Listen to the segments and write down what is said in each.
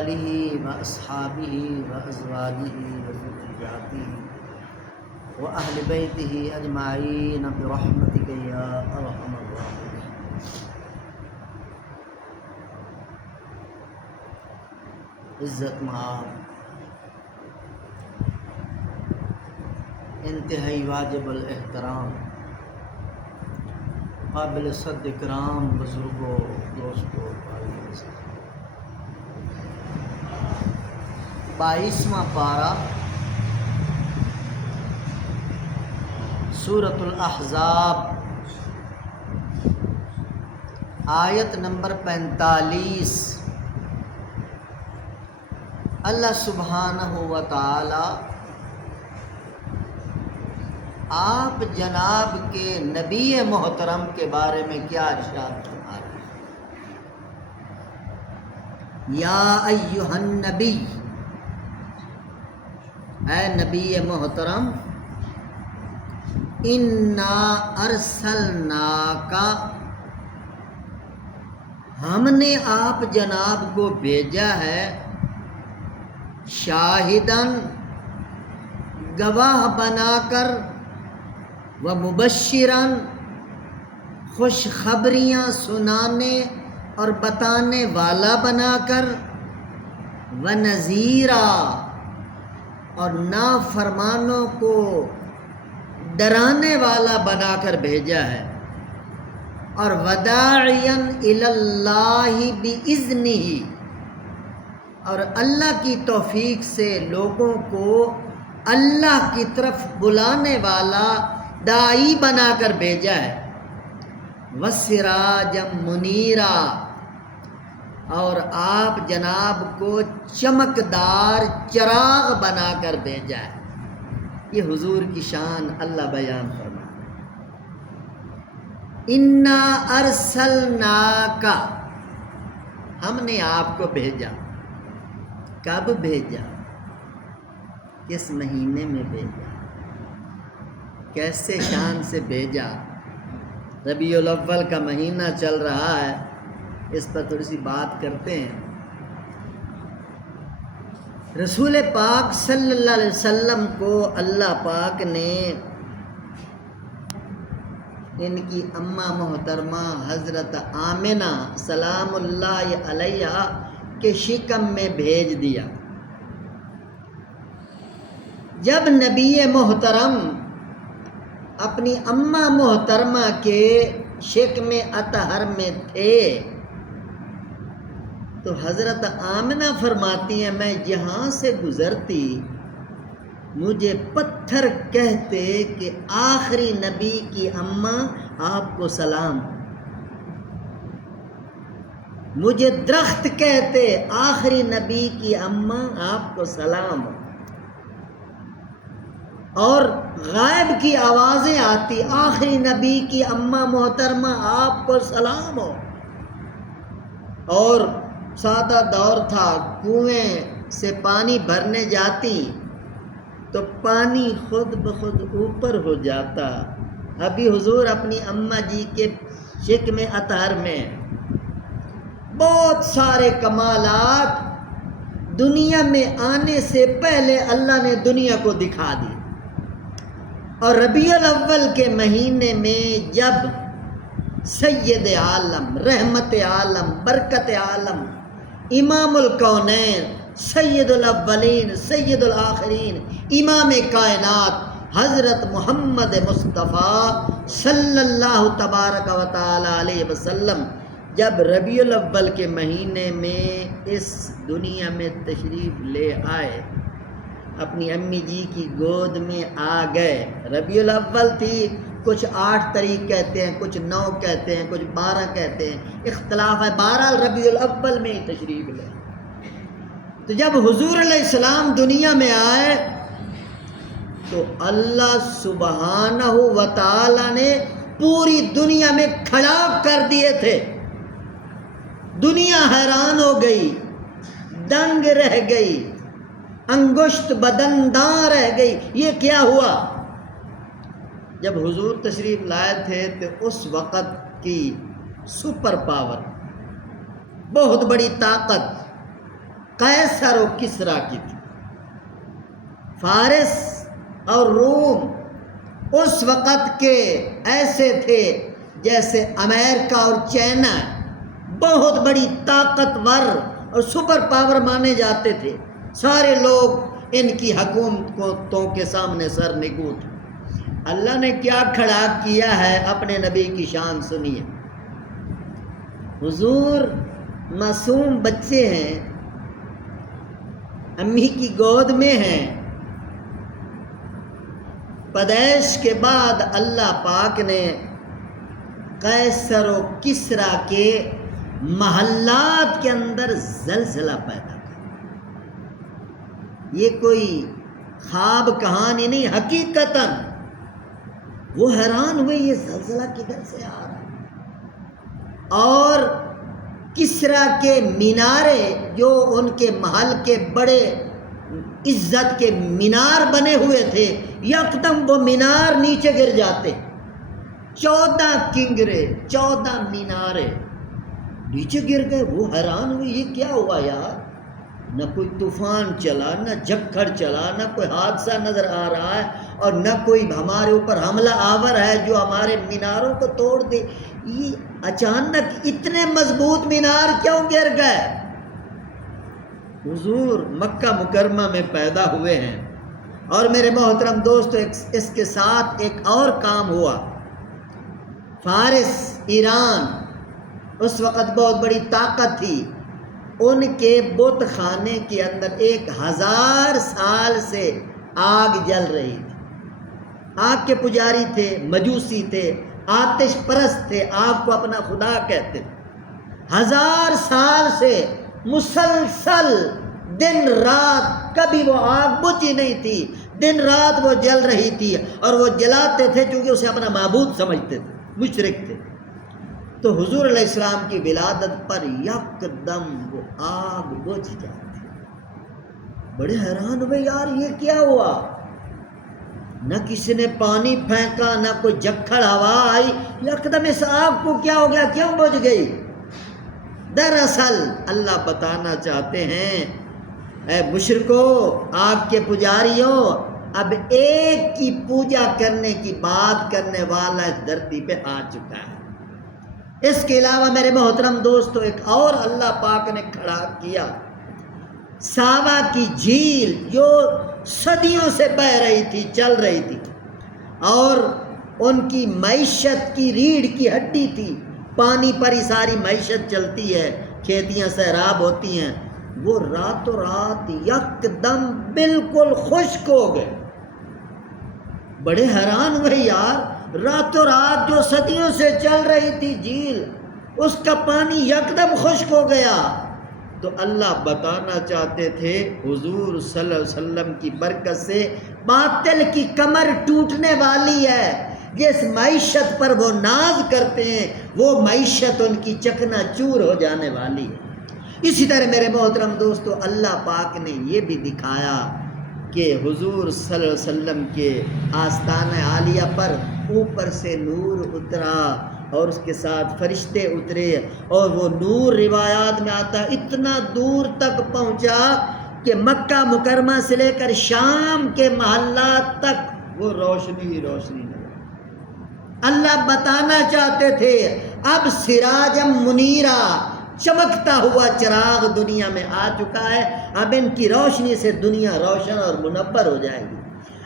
آلہ وأصحابہ وأزواجہ وذریاتہ وأہل بیتہ اجمعین برحمتک یا ارحم الراحمین۔ عزت مآب، انتہائی واجب الاحترام، قابل صد اکرام بزرگوں، دوستوں، بھائیوں، 22واں پارہ سورۃ الاحزاب، آیت نمبر 45۔ اللہ سبحانہ و تعالی آپ جناب کے نبی محترم کے بارے میں کیا ارشاد فرما رہے ہیں؟ یا ایھا النبی، اے نبی محترم، انا ارسلناک، ہم نے آپ جناب کو بھیجا ہے، شاہداً، گواہ بنا کر، و مبشراً، خوشخبریاں سنانے اور بتانے والا بنا کر، و نذیرا، اور نافرمانوں کو ڈرانے والا بنا کر بھیجا ہے، اور وداعیاً الی اللہ باذنہ، اور اللہ کی توفیق سے لوگوں کو اللہ کی طرف بلانے والا داعی بنا کر بھیجا ہے، وسراجا منیرا، اور آپ جناب کو چمکدار چراغ بنا کر بھیجا ہے۔ یہ حضور کی شان اللہ بیان فرما رہے ہیں۔ انا ارسلناک، ہم نے آپ کو بھیجا۔ کب بھیجا؟ کس مہینے میں بھیجا؟ کیسے شان سے بھیجا؟ ربیع الاول کا مہینہ چل رہا ہے، اس پر تھوڑی سی بات کرتے ہیں۔ رسول پاک صلی اللہ علیہ وسلم کو اللہ پاک نے ان کی اماں محترمہ حضرت آمنہ سلام اللہ علیہا کے شکم میں بھیج دیا۔ جب نبی محترم اپنی اماں محترمہ کے شکم اطہر میں تھے تو حضرت آمنہ فرماتی ہیں، میں یہاں سے گزرتی مجھے پتھر کہتے کہ آخری نبی کی اماں آپ کو سلام، مجھے درخت کہتے آخری نبی کی اماں آپ کو سلام، اور غائب کی آوازیں آتی آخری نبی کی اماں محترمہ آپ کو سلام ہو۔ اور سادہ دور تھا، کنویں سے پانی بھرنے جاتی تو پانی خود بخود اوپر ہو جاتا۔ ابھی حضور اپنی اماں جی کے شکم اطہر میں، بہت سارے کمالات دنیا میں آنے سے پہلے اللہ نے دنیا کو دکھا دی۔ اور ربیع الاول کے مہینے میں جب سید عالم، رحمت عالم، برکت عالم، امام الکونین، سید الاولین سید الآخرین، امام کائنات حضرت محمد مصطفیٰ صلی اللہ تبارک و تعالی علیہ وسلم جب ربیع الاول کے مہینے میں اس دنیا میں تشریف لے آئے، اپنی امی جی کی گود میں آ گئے۔ ربیع الاول تھی، کچھ 8 تاریخ کہتے ہیں، کچھ 9 کہتے ہیں، کچھ 12 کہتے ہیں، اختلاف ہے، 12 ربیع الاول میں ہی تشریف لے۔ تو جب حضور علیہ السلام دنیا میں آئے تو اللہ سبحانہ و تعالی نے پوری دنیا میں کھڑا کر دیے تھے۔ دنیا حیران ہو گئی، دنگ رہ گئی، انگشت بدنداں رہ گئی، یہ کیا ہوا؟ جب حضور تشریف لائے تھے تو اس وقت کی سپر پاور، بہت بڑی طاقت، قیصر و کسریٰ کی تھی۔ فارس اور روم اس وقت کے ایسے تھے جیسے امریکہ اور چائنا، بہت بڑی طاقتور اور سپر پاور مانے جاتے تھے۔ سارے لوگ ان کی حکومتوں کے سامنے سر نگو تھے۔ اللہ نے کیا کھڑا کیا ہے اپنے نبی کی شان سنیے۔ حضور معصوم بچے ہیں، امی کی گود میں ہیں۔ پیدائش کے بعد اللہ پاک نے قیصر و کسریٰ کے محلات کے اندر زلزلہ پیدا کیا۔ یہ کوئی خواب کہانی نہیں، حقیقتاً وہ حیران ہوئے یہ زلزلہ کدھر سے آ رہا ہے۔ اور کسریٰ کے مینارے جو ان کے محل کے بڑے عزت کے مینار بنے ہوئے تھے، یکدم وہ مینار نیچے گر جاتے۔ 14 کنگرے، 14 مینارے نیچے گر گئے۔ وہ حیران ہوئے یہ کیا ہوا یار، نہ کوئی طوفان چلا، نہ جھکڑ چلا، نہ کوئی حادثہ نظر آ رہا ہے، اور نہ کوئی ہمارے اوپر حملہ آور ہے جو ہمارے میناروں کو توڑ دے۔ یہ اچانک اتنے مضبوط مینار کیوں گر گئے؟ حضور مکہ مکرمہ میں پیدا ہوئے ہیں، اور میرے محترم دوستو اس کے ساتھ ایک اور کام ہوا۔ فارس، ایران اس وقت بہت بڑی طاقت تھی، ان کے بت خانے کے اندر 1000 سال سے آگ جل رہی تھی۔ آگ کے پجاری تھے، مجوسی تھے، آتش پرست تھے، آگ کو اپنا خدا کہتے تھے۔ 1000 سال سے مسلسل دن رات کبھی وہ آگ بجھی نہیں تھی، دن رات وہ جل رہی تھی، اور وہ جلاتے تھے چونکہ اسے اپنا معبود سمجھتے تھے، مشرک تھے۔ تو حضور علیہ السلام کی ولادت پر یکدم وہ آگ بجھ جاتی۔ بڑے حیران ہوئے یار یہ کیا ہوا، نہ کسی نے پانی پھینکا، نہ کوئی جھکڑ ہوا آئی، یکدم اس آگ کو کیا ہو گیا، کیوں بجھ گئی؟ دراصل اللہ بتانا چاہتے ہیں اے مشرکو، آگ کے پجاریوں، اب ایک کی پوجا کرنے کی بات کرنے والا اس دھرتی پہ آ چکا ہے۔ اس کے علاوہ میرے محترم دوستو ایک اور اللہ پاک نے کھڑا کیا، ساوا کی جھیل جو صدیوں سے بہہ رہی تھی، چل رہی تھی، اور ان کی معیشت کی ریڑھ کی ہڈی تھی، پانی پر ہی ساری معیشت چلتی ہے، کھیتیاں سیراب ہوتی ہیں، وہ راتوں رات یکدم بالکل خشک ہو گئے۔ بڑے حیران ہوئے یار، راتوں رات جو صدیوں سے چل رہی تھی جھیل، اس کا پانی یکدم خشک ہو گیا۔ تو اللہ بتانا چاہتے تھے حضور صلی اللہ علیہ وسلم کی برکت سے باطل کی کمر ٹوٹنے والی ہے۔ جس معیشت پر وہ ناز کرتے ہیں وہ معیشت ان کی چکنا چور ہو جانے والی ہے۔ اسی طرح میرے محترم دوستو اللہ پاک نے یہ بھی دکھایا کہ حضور صلی اللہ علیہ وسلم کے آستانہ عالیہ پر اوپر سے نور اترا، اور اس کے ساتھ فرشتے اترے، اور وہ نور روایات میں آتا اتنا دور تک پہنچا کہ مکہ مکرمہ سے لے کر شام کے محلات تک وہ روشنی ہی روشنی نظر۔ اللہ بتانا چاہتے تھے اب سراجم منیرا، چمکتا ہوا چراغ دنیا میں آ چکا ہے، اب ان کی روشنی سے دنیا روشن اور منور ہو جائے گی۔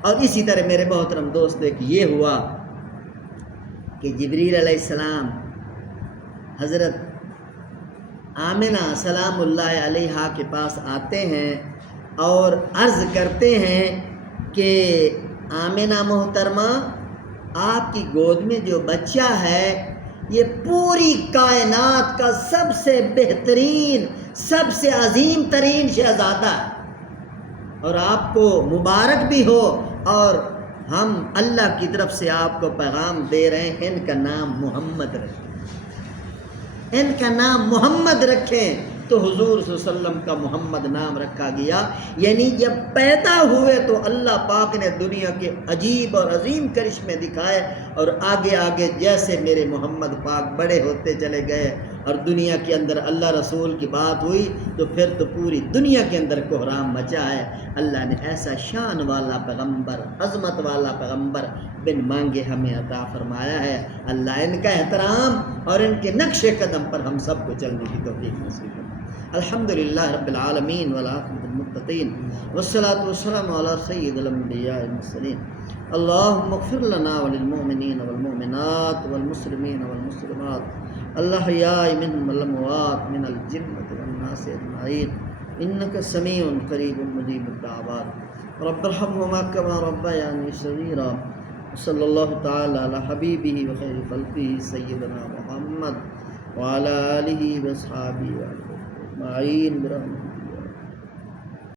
اور اسی طرح میرے محترم دوست ایک یہ ہوا کہ جبریل علیہ السلام حضرت آمنہ سلام اللہ علیہا کے پاس آتے ہیں اور عرض کرتے ہیں کہ آمنہ محترمہ، آپ کی گود میں جو بچہ ہے یہ پوری کائنات کا سب سے بہترین، سب سے عظیم ترین شہزادہ ہے، اور آپ کو مبارک بھی ہو، اور ہم اللہ کی طرف سے آپ کو پیغام دے رہے ہیں، ان کا نام محمد رکھیں، ان کا نام محمد رکھیں۔ تو حضور صلی اللہ علیہ وسلم کا محمد نام رکھا گیا، یعنی جب پیدا ہوئے تو اللہ پاک نے دنیا کے عجیب اور عظیم کرشمے دکھائے، اور آگے آگے جیسے میرے محمد پاک بڑے ہوتے چلے گئے اور دنیا کے اندر اللہ رسول کی بات ہوئی تو پھر تو پوری دنیا کے اندر کوہرام مچا ہے۔ اللہ نے ایسا شان والا پیغمبر، عظمت والا پیغمبر بن مانگے ہمیں عطا فرمایا ہے۔ اللہ ان کا احترام اور ان کے نقش قدم پر ہم سب کو چلنے کی توفیق نصیب کرے۔ الحمدللہ رب العالمین والعاقبۃ للمتقین والصلاة والسلام علی سید الانبیاء والمرسلین۔ اللہم اغفر لنا وللمؤمنین والمؤمنات والمسلمین والمسلمات الاحیاء منهم والاموات من الجنۃ والناس اجمعین انک سمیع قریب مجیب الدعوات رب ارحمهما كما ربياني صغيرا صلی اللہ تعالی علی حبیبہ وخیر خلقہ سیدنا محمد وعلى آلہ واصحابہ اجمعین برحمتک